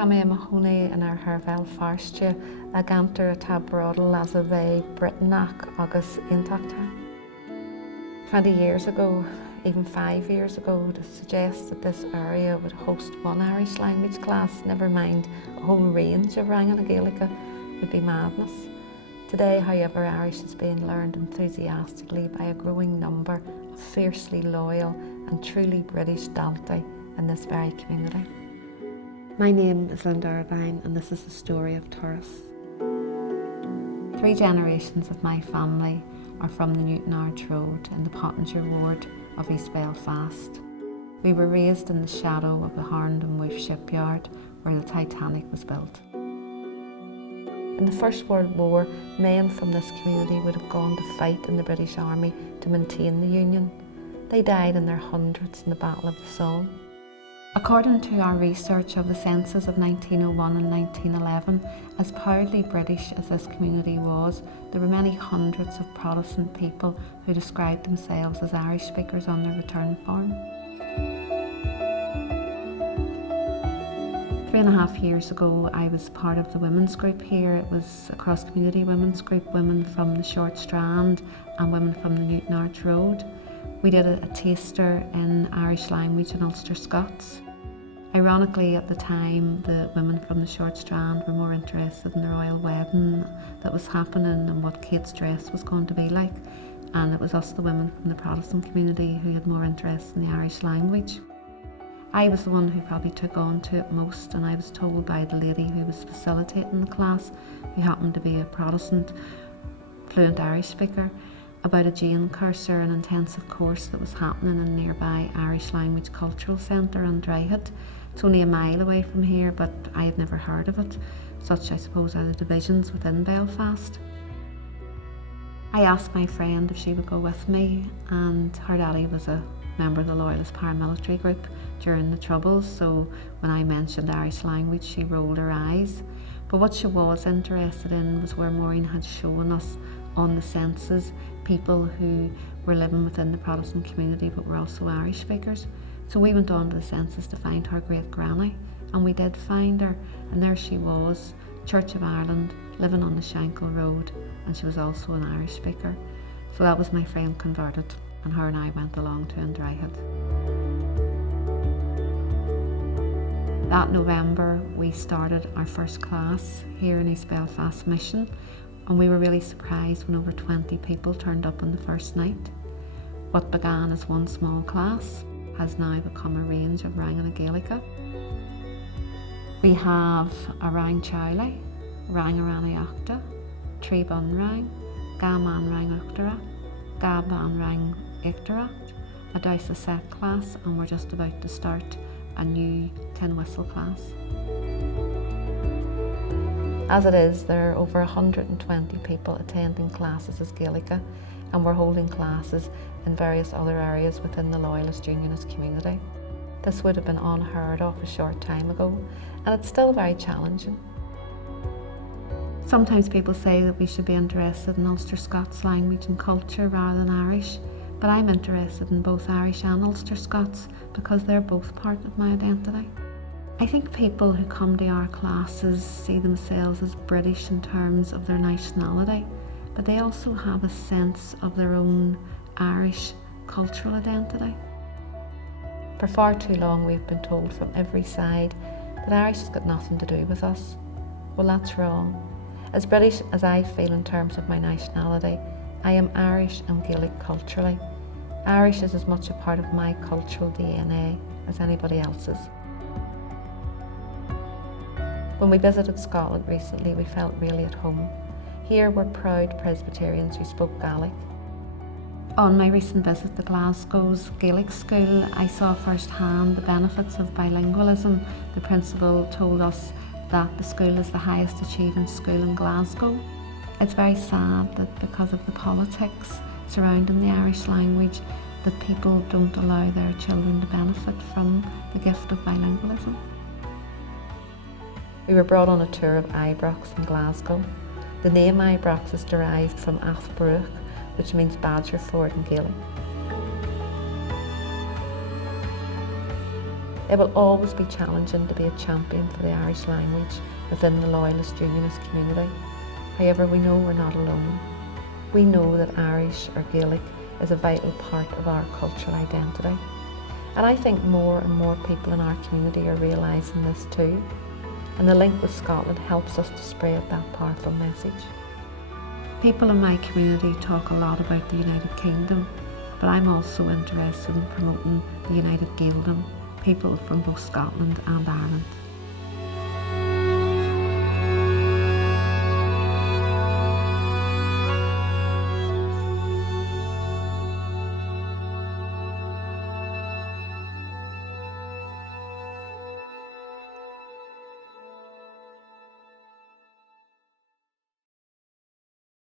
Tá mé mahoney in our Ervine farste a gantar tá brodal as a bheith Britanach agus intachta. 20 years ago, even 5 years ago, to suggest that this area would host one Irish language class, never mind a whole range of Rangan and Gaelic, would be madness. Today, however, Irish is being learned enthusiastically by a growing number of fiercely loyal and truly British Daltai in this very community. My name is Ervine, and this is the story of Taurus. 3 generations of my family are from the Newton Arch Road in the Pottinger ward of East Belfast. We were raised in the shadow of the Harland and Wolff shipyard where the Titanic was built. In the First World War, men from this community would have gone to fight in the British Army to maintain the Union. They died in their hundreds in the Battle of the Somme. According to our research of the census of 1901 and 1911, as proudly British as this community was, there were many hundreds of Protestant people who described themselves as Irish speakers on their return form. 3.5 years ago, I was part of the women's group here. It was a cross-community women's group, women from the Short Strand and women from the Newton Arch Road. We did a taster in Irish language and Ulster Scots. Ironically, at the time, the women from the Short Strand were more interested in the royal wedding that was happening and what Kate's dress was going to be like. And it was us, the women from the Protestant community, who had more interest in the Irish language. I was the one who probably took on to it most, and I was told by the lady who was facilitating the class, who happened to be a Protestant fluent Irish speaker, about a Jane Cursor, an intensive course that was happening in nearby Irish Language Cultural Centre in Dryhead. It's only a mile away from here, but I had never heard of it. Such, I suppose, are the divisions within Belfast. I asked my friend if she would go with me, and her daddy was a member of the Loyalist paramilitary group during the Troubles, so when I mentioned Irish language, she rolled her eyes. But what she was interested in was where Maureen had shown us on the census people who were living within the Protestant community but were also Irish speakers. So we went on to the census to find her great granny, and we did find her, and there she was, Church of Ireland, living on the Shankill Road, and she was also an Irish speaker. So that was my friend converted, and her and I went along to Dryhead. That November we started our first class here in East Belfast Mission, and we were really surprised when over 20 people turned up on the first night. What began as one small class has now become a range of Rangan and Gaelica. We have a Rang Chowley, Rang Araniachta, Tree Bun Rang, Gaman Rang Uchtara, Gaban Rang Ichtaracht, a Dousa Set class, and we're just about to start a new Tin Whistle class. As it is, there are over 120 people attending classes as Gaelica, and we're holding classes in various other areas within the Loyalist Unionist community. This would have been unheard of a short time ago, and it's still very challenging. Sometimes people say that we should be interested in Ulster Scots language and culture rather than Irish, but I'm interested in both Irish and Ulster Scots because they're both part of my identity. I think people who come to our classes see themselves as British in terms of their nationality, but they also have a sense of their own Irish cultural identity. For far too long we've been told from every side that Irish has got nothing to do with us. Well, that's wrong. As British as I feel in terms of my nationality, I am Irish and Gaelic culturally. Irish is as much a part of my cultural DNA as anybody else's. When we visited Scotland recently, we felt really at home. Here we're proud Presbyterians who spoke Gaelic. On my recent visit to Glasgow's Gaelic school, I saw firsthand the benefits of bilingualism. The principal told us that the school is the highest achieving school in Glasgow. It's very sad that because of the politics surrounding the Irish language, that people don't allow their children to benefit from the gift of bilingualism. We were brought on a tour of Ibrox in Glasgow. The name Ibrox is derived from Athbruch, which means Badger Ford in Gaelic. It will always be challenging to be a champion for the Irish language within the Loyalist Unionist community. However, we know we're not alone. We know that Irish or Gaelic is a vital part of our cultural identity. And I think more and more people in our community are realising this too. And the link with Scotland helps us to spread that powerful message. People in my community talk a lot about the United Kingdom, but I'm also interested in promoting the United Gaeldom, people from both Scotland and Ireland.